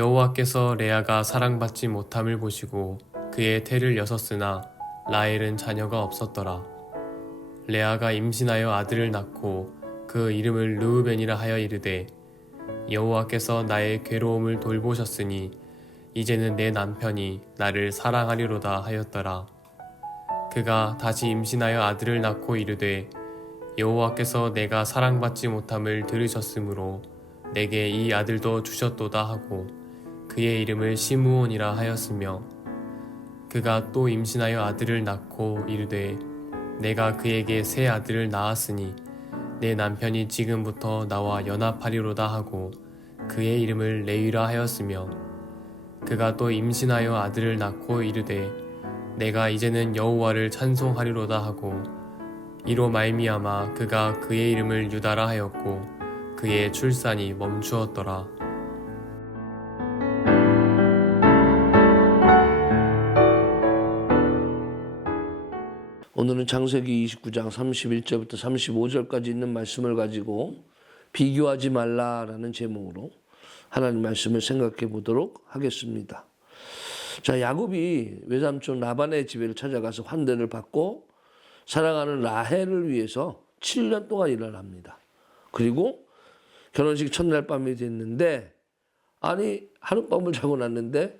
여호와께서 레아가 사랑받지 못함을 보시고 그의 태를 여섰으나 라헬은 자녀가 없었더라. 레아가 임신하여 아들을 낳고 그 이름을 르우벤이라 하여 이르되 여호와께서 나의 괴로움을 돌보셨으니 이제는 내 남편이 나를 사랑하리로다 하였더라. 그가 다시 임신하여 아들을 낳고 이르되 여호와께서 내가 사랑받지 못함을 들으셨으므로 내게 이 아들도 주셨도다 하고 그의 이름을 시므온이라 하였으며 그가 또 임신하여 아들을 낳고 이르되 내가 그에게 새 아들을 낳았으니 내 남편이 지금부터 나와 연합하리로다 하고 그의 이름을 레위라 하였으며 그가 또 임신하여 아들을 낳고 이르되 내가 이제는 여호와를 찬송하리로다 하고 이로 말미암아 그가 그의 이름을 유다라 하였고 그의 출산이 멈추었더라. 오늘은 창세기 29장 31절부터 35절까지 있는 말씀을 가지고 비교하지 말라라는 제목으로 하나님 말씀을 생각해 보도록 하겠습니다. 자, 야곱이 외삼촌 라반의 집에 찾아가서 환대를 받고 사랑하는 라헬을 위해서 7년 동안 일을 합니다. 그리고 결혼식 첫날 밤이 됐는데 아니 하룻밤을 자고 났는데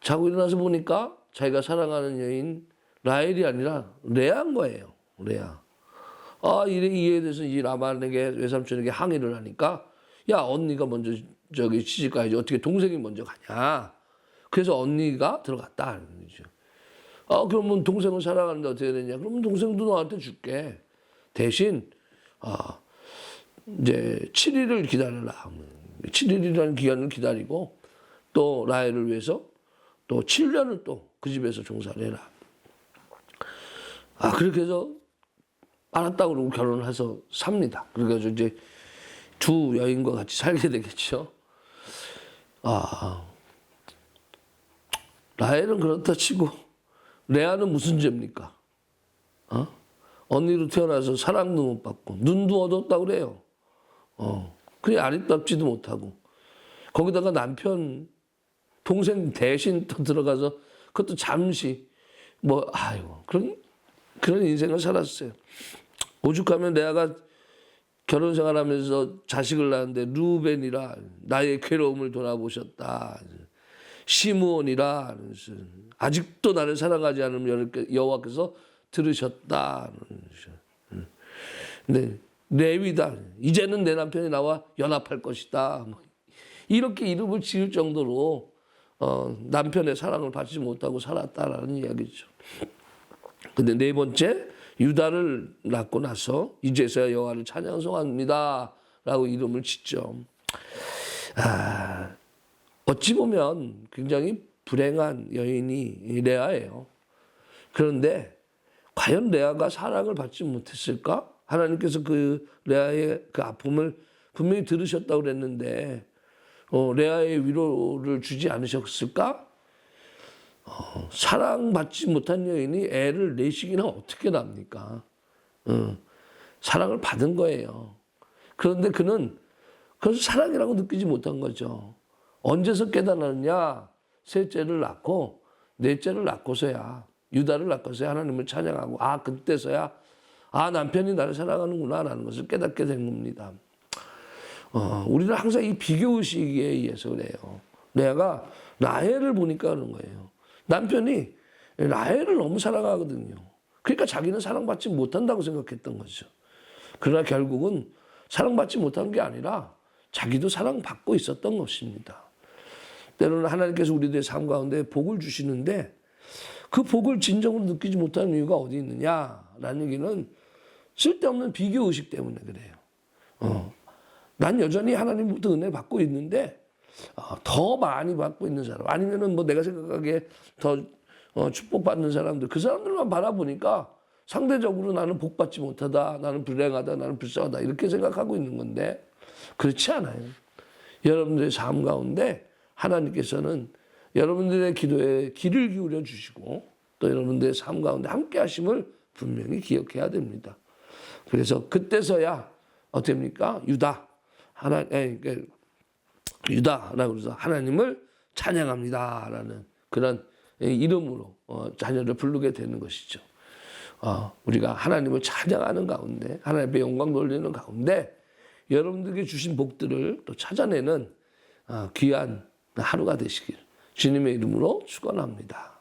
자고 일어나서 보니까 자기가 사랑하는 여인 라헬이 아니라 레아인 거예요. 레아. 아, 이래 이에 대해서 이 라반에게 외삼촌에게 항의를 하니까 야 언니가 먼저 저기 시집 가야지 어떻게 동생이 먼저 가냐. 그래서 언니가 들어갔다. 그러죠. 아 그러면 동생을 사랑하는데 어떻게 되냐? 그러면 동생도 너한테 줄게. 대신 아 이제 7일을 기다려라. 7일이라는 기간을 기다리고 또 라헬을 위해서 또 7년을 또 그 집에서 종사를 해라. 아 그렇게 해서 알았다 그러고 결혼을 해서 삽니다. 그래가지고 이제 두 여인과 같이 살게 되겠죠. 아 라헬은 그렇다 치고 레아는 무슨 죄입니까? 어? 언니로 태어나서 사랑도 못 받고 눈도 얻었다 그래요. 어 그래 아리답지도 못하고 거기다가 남편 동생 대신 또 들어가서 그것도 잠시 뭐 아이고 그런 그런 인생을 살았어요. 오죽하면 레아가 결혼 생활하면서 자식을 낳았는데 루벤이라 나의 괴로움을 돌아보셨다. 시므온이라 아직도 나를 사랑하지 않으면 여호와께서 들으셨다. 근데 레위다. 이제는 내 남편이 나와 연합할 것이다. 뭐 이렇게 이름을 지을 정도로 어, 남편의 사랑을 받지 못하고 살았다라는 이야기죠. 근데 네 번째 유다를 낳고 나서 이제서야 여호와를 찬양송합니다라고 이름을 짓죠. 아, 어찌 보면 굉장히 불행한 여인이 레아예요. 그런데 과연 레아가 사랑을 받지 못했을까? 하나님께서 그 레아의 그 아픔을 분명히 들으셨다고 그랬는데 어, 레아의 위로를 주지 않으셨을까? 어, 사랑받지 못한 여인이 애를 내식이나 어떻게 납니까? 어, 사랑을 받은 거예요. 그런데 그는 그것을 사랑이라고 느끼지 못한 거죠. 언제서 깨달았느냐? 셋째를 낳고 넷째를 낳고서야 유다를 낳고서야 하나님을 찬양하고 아 그때서야 아 남편이 나를 사랑하는구나라는 것을 깨닫게 된 겁니다. 어, 우리는 항상 이 비교 의식에 의해서 그래요. 내가 라헬을 보니까 그런 거예요. 남편이 라헬을 너무 사랑하거든요. 그러니까 자기는 사랑받지 못한다고 생각했던 거죠. 그러나 결국은 사랑받지 못한 게 아니라 자기도 사랑받고 있었던 것입니다. 때로는 하나님께서 우리들의 삶 가운데 복을 주시는데 그 복을 진정으로 느끼지 못하는 이유가 어디 있느냐라는 얘기는 쓸데없는 비교 의식 때문에 그래요. 어. 난 여전히 하나님부터 은혜 받고 있는데 어, 더 많이 받고 있는 사람 아니면은 뭐 내가 생각하기에 더 어, 축복받는 사람들 그 사람들만 바라보니까 상대적으로 나는 복받지 못하다 나는 불행하다 나는 불쌍하다 이렇게 생각하고 있는 건데 그렇지 않아요. 여러분들의 삶 가운데 하나님께서는 여러분들의 기도에 귀를 기울여 주시고 또 여러분들의 삶 가운데 함께 하심을 분명히 기억해야 됩니다. 그래서 그때서야 어떻게입니까? 유다 하나 에, 유다라고 해서 하나님을 찬양합니다라는 그런 이름으로 어, 자녀를 부르게 되는 것이죠. 어, 우리가 하나님을 찬양하는 가운데 하나님의 영광 돌리는 가운데 여러분들에게 주신 복들을 또 찾아내는 어, 귀한 하루가 되시길 주님의 이름으로 축원합니다.